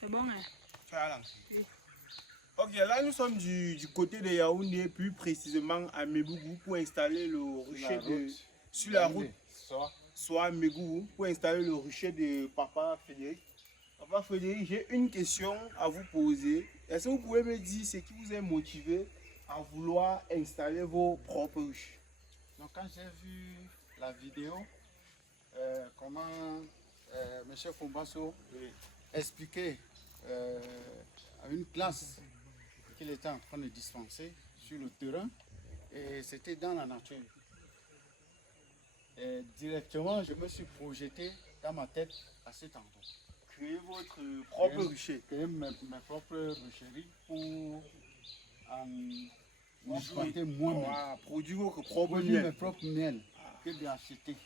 C'est bon, hein? Oui. Ok, là nous sommes du côté de Yaoundé, plus précisément à Mébougou, pour installer le rucher sur la route, soit à Mébougou, pour installer le rucher de Papa Frédéric. Papa Frédéric, j'ai une question à vous poser. Est-ce que vous pouvez me dire ce qui vous a motivé à vouloir installer vos propres ruches? Donc quand j'ai vu la vidéo, comment M. Fombasso expliquait à une classe qu'il était en train de dispenser sur le terrain, et c'était dans la nature. Et directement, je me suis projeté dans ma tête à cet endroit. Créer votre propre rucher. Créer mes propres rucheries pour exploiter moi-même. Produire votre propre Produire miel. mes propres miels que d'acheter.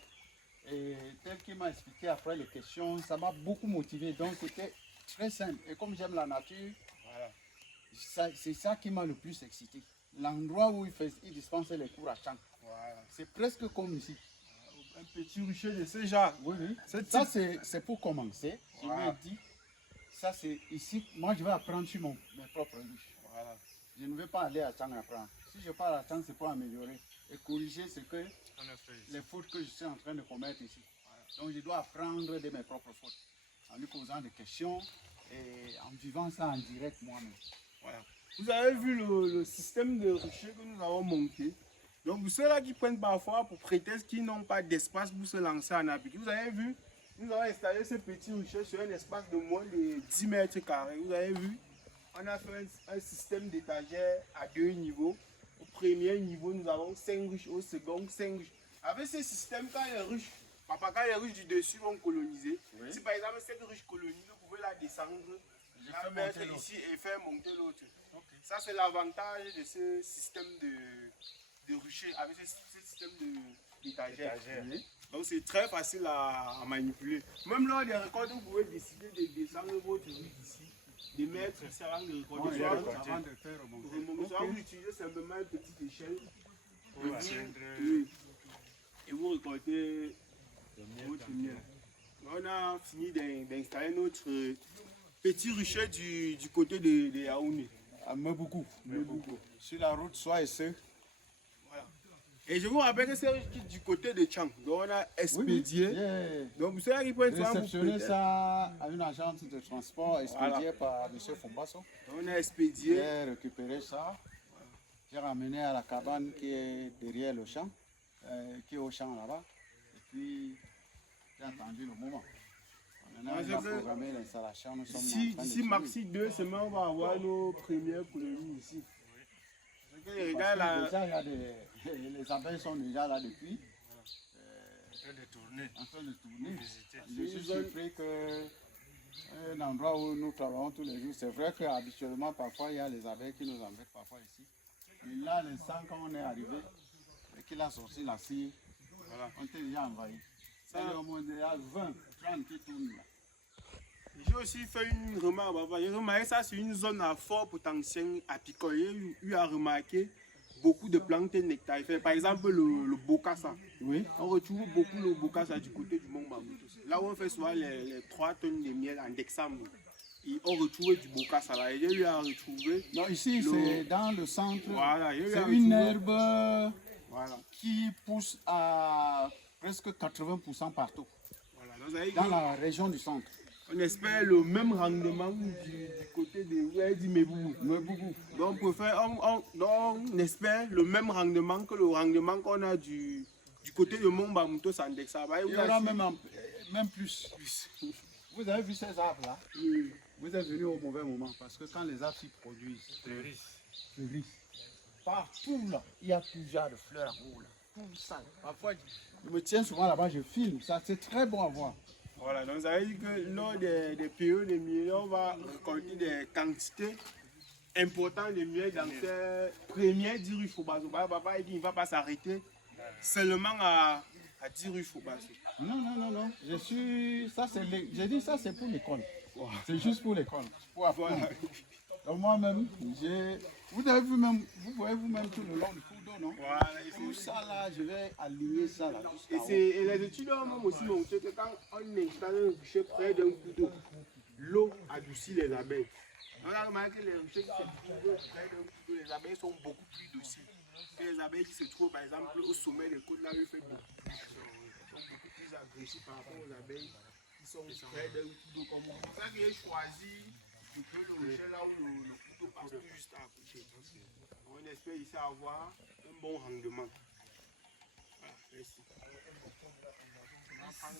Et tel qu'il m'a expliqué après les questions, ça m'a beaucoup motivé. Donc c'était très simple. Et comme j'aime la nature, c'est ça qui m'a le plus excité. L'endroit où il dispensait les cours à Chang. C'est presque comme ici. Un petit rucher de ce genre. Oui, oui. Ça, c'est pour commencer. Je lui ai dit, ça c'est ici. Moi, je vais apprendre sur mes propres ruches. Je ne vais pas aller à Chang apprendre. Si je pars à Chang, c'est pour améliorer et corriger les fautes que je suis en train de commettre ici. Donc, je dois apprendre de mes propres fautes en lui posant des questions et en vivant ça en direct moi-même. Voilà. Vous avez vu le système de rucher que nous avons monté. Donc, pour ceux-là qui prennent parfois pour prétexte qu'ils n'ont pas d'espace pour se lancer en appliqué, vous avez vu, nous avons installé ce petit rucher sur un espace de moins de 10 mètres carrés. Vous avez vu, on a fait un système d'étagères à 2 niveaux. Au premier niveau, nous avons 5 ruches. Au second, 5 ruches. Avec ce système, quand les ruches du dessus vont coloniser, si par exemple cette ruche colonise, vous pouvez la descendre, la mettre ici et faire monter l'autre. Ça, c'est l'avantage de ce système de rucher avec ce système d'étagères. Donc, c'est très facile à manipuler. Même lors des récoltes, vous pouvez décider de descendre votre ruche ici, de mettre ici avant de récolter. Avant de faire remonter. Soit vous utilisez simplement une petite échelle et vous récoltez votre miel. On a fini d'installer notre petit rucher du côté de Yaoundé. À Mébougou. Sur la route soit et ce. Voilà. Et je vous rappelle que c'est du côté de Chang. Donc on a expédié. Donc vous savez qui peut réceptionner ça à une agence de transport expédiée par M. Fombasso. On a expédié. J'ai récupéré ça. J'ai ramené à la cabane qui est derrière le champ, qui est au champ là-bas. Et puis j'ai attendu le moment. Maintenant, on a programmé l'installation. D'ici maxi 2 semaines, on va avoir nos premières colonies ici. Déjà, les abeilles sont déjà là depuis. En train de tourner. Je suis surpris qu'un endroit où nous travaillons tous les jours, c'est vrai qu'habituellement, parfois, il y a les abeilles qui nous embêtent parfois ici. Mais là, l'instant quand on est arrivé, et qu'il a sorti la cire, on était déjà envahi. Ça, au moins déjà 20, 30 qui tournent là. J'ai aussi fait une remarque. J'ai remarqué ça, c'est une zone à fort potentiel apicole. J'ai eu à remarquer beaucoup de plantes nectarifères. Par exemple, le bokassa. Oui. On retrouve beaucoup le bokassa du côté du Mont Bamouto. Là où on fait souvent les 3 tonnes de miel en décembre. Et on retrouve du bokassa là. Et j'ai eu à retrouver. Non, ici, c'est dans le centre. Voilà, c'est une herbe qui pousse à presque 80% partout. Voilà, dans la région du centre. On espère le même rendement du côté de Mébougou. Donc on espère le même rendement que le rendement qu'on a du côté de Mont Bamouto Sandexa. Il y aura même plus. Vous avez vu ces arbres là? Oui. Vous êtes venu au mauvais moment parce que quand les arbres s'y produisent, fleurissent. Partout là, il y a plusieurs de fleurs rouges. Tout ça. Parfois, je me tiens souvent là-bas, je filme. Ça, c'est très bon à voir. Voilà, donc ça veut dire que lors des périodes de miel, on va récolter des quantités importantes de miel dans ces premières 10 rues Fobasso. Papa il ne va pas s'arrêter seulement à 10 rues Fobasso. Non. J'ai dit ça, c'est pour l'école. C'est juste pour l'école. Pour apprendre. Donc moi-même, vous avez vu même, vous voyez vous-même tout le long du cours d'eau, non? Voilà, tout ça là, je vais aligner ça là. Et les études ont même aussi montré que quand on installe un rucher près d'un cours d'eau, l'eau adoucit les abeilles. On a remarqué que les ruchers qui se trouvent près d'un coup d'eau, les abeilles sont beaucoup plus dociles. Et les abeilles qui se trouvent par exemple au sommet des côtes, là, il fait beaucoup plus chaud. Ils sont beaucoup plus agressifs par rapport aux abeilles qui sont près d'un coup d'eau comme vous. C'est pour ça que j'ai choisi de créer le rocher là où le coup d'eau passe tout juste à côté. On espère ici avoir un bon rendement. Voilà, merci. On va prendre